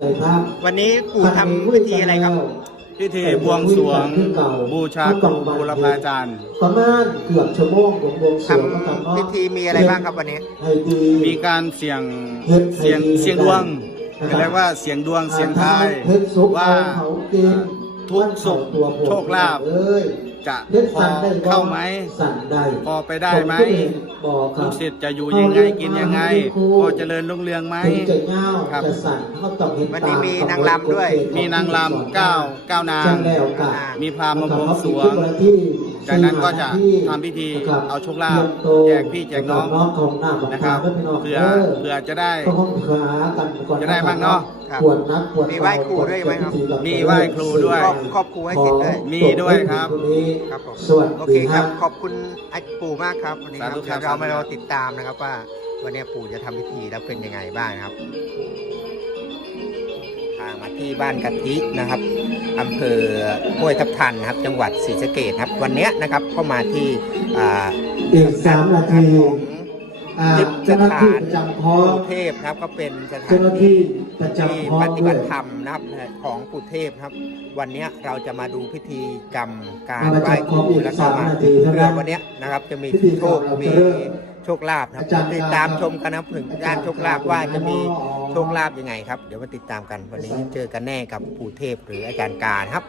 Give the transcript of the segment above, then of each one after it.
เลยครับวันนี้ปู่ทำพิธีอะไรครับพิธีบวงสรวงบูชาครูบูรพาจารย์ประมาณเกือบชั่วโมงของบวงสรทวงนะครับำพิธีมีอะไรบ้างครับวันนี้ให้ดีมีการเสี่ยงเฮ็ดให้เสียงดีเสียงดวงนะครับเรียกว่าเสียงดวงเสียงทายเฮ็ดสุขว่าเขากินทุกสุขตัวผมโชคลาภเอ้ย จะเฮ็ดพอสั่นได้บ่เข้าไหมสั่นได้พอไปได้ไหมผก็เห็นบอกคลูรับกศิษย์จะอยู่ยังไงกินยังไงพอเจริญรุ่งเรืองไหมถึงจะเงาครับจะสั่นเขาต้องเห็นวันนี้ตมีนางรำด้วย มีนางรำเก้าเก้านางใช่แล้วครับมีพราหมณ์มาบวงสรวง จากนั้นก็จะทำพิธีเอาโชคลาภแจกพี่แจกน้องของหน้าของนะครับตาพี่น้องเพื่อเพื่อจะได้ ก็คงหากันก่อนจะได้บ้างเนาะครับปวดนักปวดมีไหว้ครูด้วยไหมครับ มีไหว้ครูด้วย ครอบครอบครูให้สิทธิ์ด้วย มีด้วยครับครับผมสวัสโอเคดีคครัรับบขอบคุณไอ้ปู่มากครับวันนี้ครับสาธุครับเดี๋ยวเรามาสาธุครับเราติดตามนะครับว่าวันนี้ปู่จะทำพิธีแล้วเป็นยังไงบ้างนะครับทางมาที่บ้านกะทินะครับอำเภอห้วยทับทันนะครับ จังหวัดศรีสะเกษครับ วันเนี้ยนะครับก็มาที่อ่าอีกสามนาทีของอ่าลิฟเจ้าหน้าที่ประจำท้องปู่เทพนะครับก็เป็นสถาเจ้านหน้าที่ประที่จำท้องปฏิด้บัวยติธรรมนะครับของปู่เทพครับ วันเนี้ยเราจะมาดูพิธีกรรมการมาไหว้จากคขอรูงอีกแล้วก็สามมานาทีเท่าเพื่อนั้นวันเนี้ยนะครับจะมีพิธีโชคเราจะมีเริ่มโชคลาภนะครับอาจารย์ติดตามชมกันนะครับถึงด้านโชคลาภว่าจะมีโชคลาภยังไงครับ เดี๋ยวมาติดตามกันวันนี้เจอกันแน่กับปู่เทพหรืออาจารย์การครับ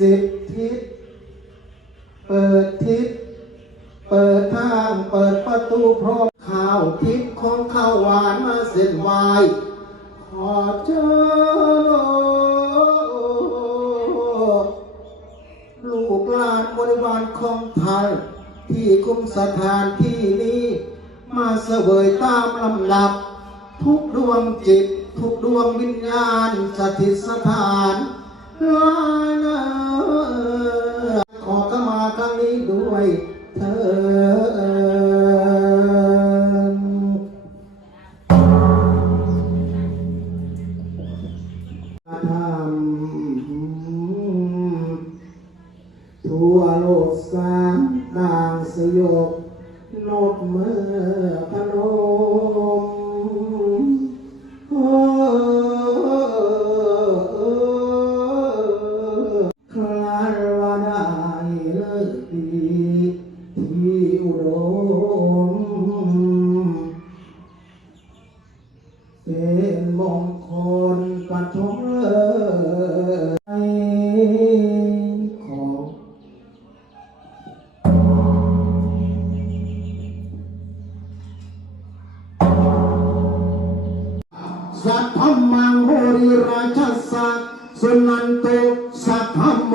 สิบทิศเปิดทิศเปิดทางเปิดประตูพร้อมข้าวทิพย์ของข้าวหวานมาเส้นไหวขอเชิญลูกหลานบริวารของไทยที่คุมสถานที่นี้ มาเสวยตามลำดับ ทุกดวงจิต ทุกดวงวิญญาณสถิตสถาน ลานาขอขมาครั้งนี้ด้วย สัทธมังโมริราชสักสุนันโตสัทธโม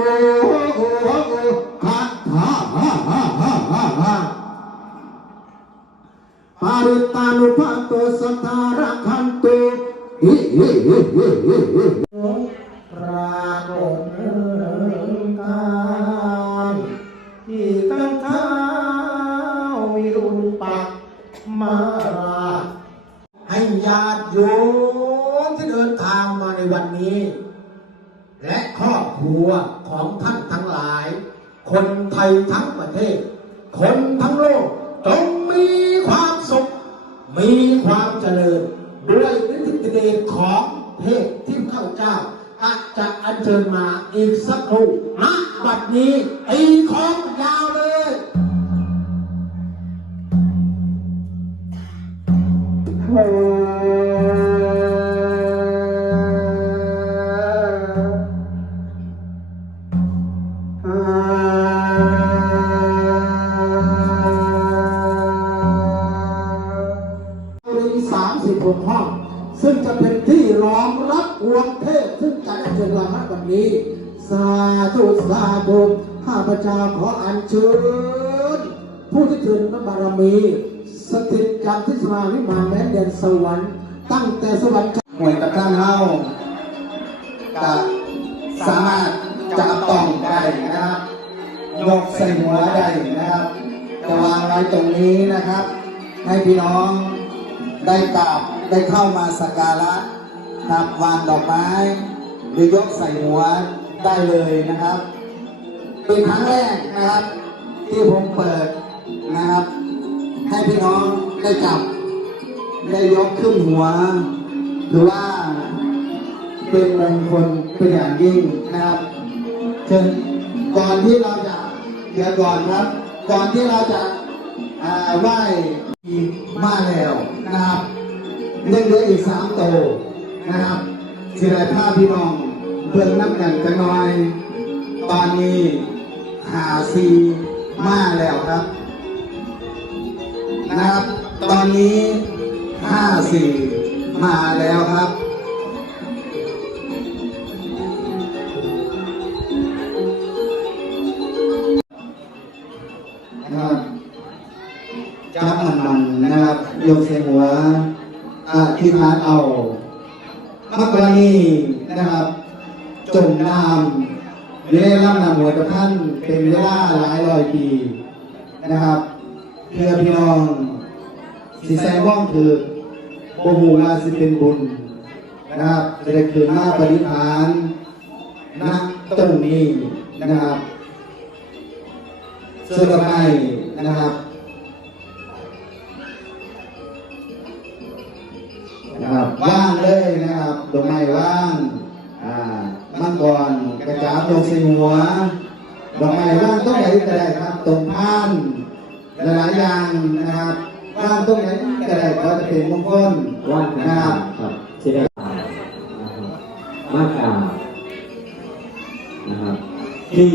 คัตถาฮาฮาฮาฮาฮาปาริตานุภาโตสัทธาระคันโตเฮ้เฮ้เฮ้เฮ้เฮ้ ยทั้งประเทศ คนทั้งโลกจงมีความสุข มีความเจริญ ด้วยฤทธิเดชของเทพที่ข้าเจ้าอาจจะอัญเชิญมาอีกสักครู่ณบัดนี้ตีของยาวเลยมี สาธุข้าพเจ้าขออัญเชิญผู้ที่ถึงพระบารมี สถิตจากที่สมาวิมานแม้นแดนสวรรค์ ตั้งแต่สวรรค์หวยตะข้างเฮากับสามารถจับต้องได้นะครับ ยกใส่หัวได้นะครับจะวางไว้ตรงนี้นะครับ ให้พี่น้องได้กราบได้เข้ามาสักการะครับวางดอกไม้หรือยกใส่หัว ได้เลยนะครับเป็นครั้งแรกนะครับ ที่ผมเปิดนะครับ ให้พี่น้องได้จับ ได้ยกขึ้นหัว หรือว่าเป็นมงคลเป็นอย่างยิ่งนะครับเชิญก่อนที่เราจะเดี๋ยวก่อนครับ ก่อนที่เราจะไหว้มาแล้วนะครับยังเหลืออีกสามโตนะครับสิได้ภาพพี่น้อง เบิ่งน้ำกันจังหน่อย ตอนนี้หาซีมาแล้วครับ นะครับ ตอนนี้ห้าสี่มาแล้วครับนะครับจับมันมันๆนะครับยกเสียงหัวอาที่ฐานเอามากกว่านี้นะครับ น้ำอยู่ในลำน้ำหัวตะท่านเป็นเวลาหลายร้อยปีนะครับเพื่อพี่น้องสิแซงว่องคือโอหูมาสิเป็นบุญนะครับจะได้คืนมาปฏิภาณณตรงนี้นะครับเส่วนต่อไปนะครับนะครับว่างเลยนะครับดอกไม้ว่าง มังกรกระจาบลงใส่หัวดอกไม้ว่างต้องไหนก็ได้ครับตรงพานหลายๆอย่างนะครับว่างตรงไหนก็ได้ก็จะเป็นมงคลว่านนะครับที่ได้อ่านนะครับมากานะครับที่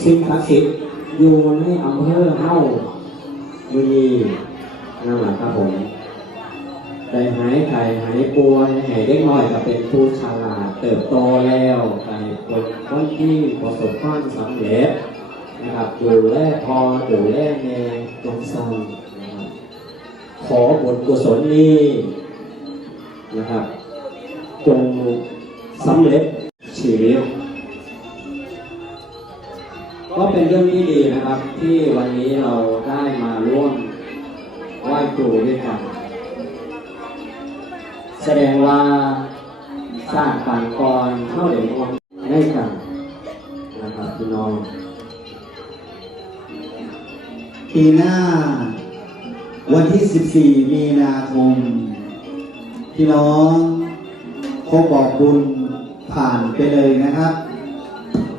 สิ่งศักดิ์สิทธิ์อยู่ในอำเภอเฮ้ามือนีนั่นแหละครับผม ได้หายไข่หายป่วยหายเล็กน้อยก็เป็นผู้ฉลาดเติบโตแล้วไปเป็นคนที่ประสบความสำเร็จนะครับดูแลพอดูแลแม่ตรงซ้ำนะครับขอบทกุศลนี้นะครับจงสำเร็จชีวิตก็เป็นเรื่องที่ดีนะครับที่วันนี้เราได้มาร่วมไหว้ครูด้วยกัน แสดงว่าสร้างปางกรเข้าเด่นมงได้กันนะครับพี่น้องปีหน้า วันที่ 14 มีนาคม พี่น้องคงบอกบุญผ่านไปเลยนะครับ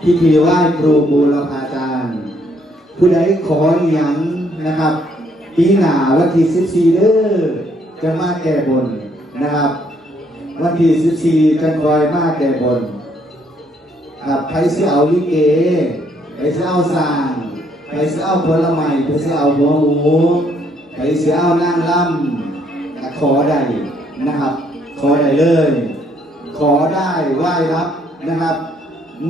พิธีไหว้ครูบูรพาจารย์ ผู้ใดขออหย่างนะครับปีหน้าวันที่ 14เด้อจะมาแก้บน นะครับ วันที่ 14จะคอยมาแก้บนครับใครสิเอาลิเกใครสิเอาสางใครสิเอาผลไม้ใครสิเอาหัวหมูใครสิเอานางล่ำขอได้นะครับ ขอได้เลย ขอได้ไหว้รับนะครับ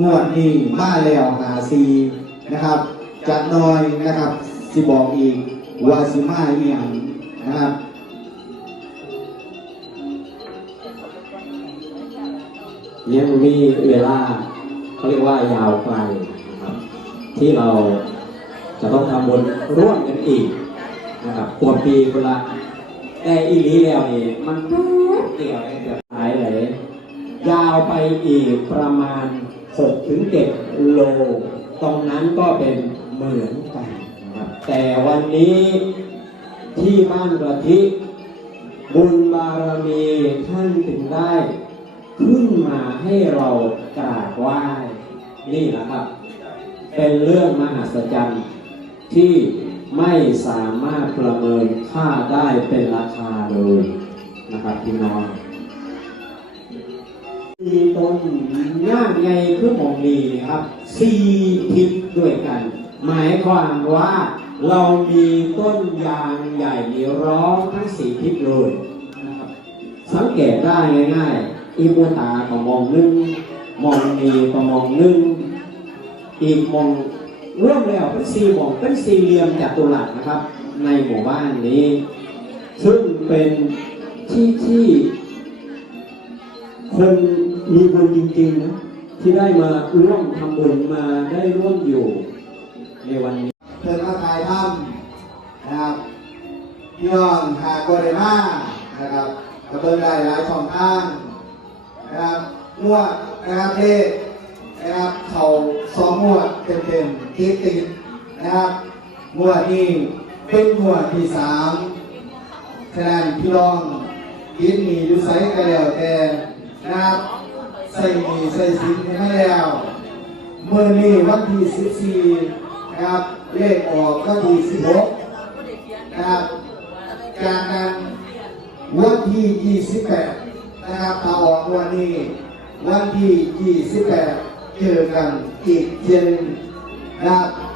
งวดนี้มาแล้วหาซีนะครับจัดน่อยนะครับสิบอกอีกว่าสิมาอหย่างนะครับ ยังมีเวลาเขาเรียกว่ายาวไกลนะครับที่เราจะต้องทำบุญร่วมกันอีกนะครับกว่าปีคนละแต่อีหลีแล้วนี่มันเดียวเองหายเลยาวไปอีกประมาณ6ถึง7โล ตรงนั้นก็เป็นเหมือนกันนะครับแต่วันนี้ที่บ้านกระทิบุญบารมีท่านถึงได้ ขึ้นมาให้เรากราบไหว้นี่แหละครับ เป็นเรื่องมหัศจรรย์ที่ไม่สามารถประเมินค่าได้เป็นราคาเลยนะครับพี่น้องมีต้นย่างใหญ่คือหมองนีนะครับสี่ทิศด้วยกัน หมายความว่าเรามีต้นยางใหญ่ร้องทั้งสี่ทิศเลยนะครับสังเกตได้ง่ายๆ อีโมตาก็มองหนึ่งมองนีก็มองหนึ่งอีกมองร่วมแล้วเป็นสี่มองเป็นสี่เหลี่ยมจัตุรัสนะครับ ในหมู่บ้านนี้ ซึ่งเป็นที่ที่คนมีบุญจริงๆนะที่ได้มาร่วมทำบุญมาได้ร่วมอยู่ในวันนี้เดินมาถ่ายทำนะครับพี่น้องหากบริมานะครับกระเบื้องได้หลายช่องทาง นะครับงวดนะครับเลขนะครับเข่าสองงวดเต็มๆติดติดนะครับงวดนี้เป็นงวดที่สามฉะแนนพี่น้องยินมีดูไซส์กันแล้วแต่นะครับใส่มีใส่สินมาแล้วเมื่อนี้วันที่14นะครับเลขออกวันที่16นะครับจากนั้นวันที่28 นะครับถ้าออกวันนี้วันที่ 28 เจอกันอีกเทียนนะครับ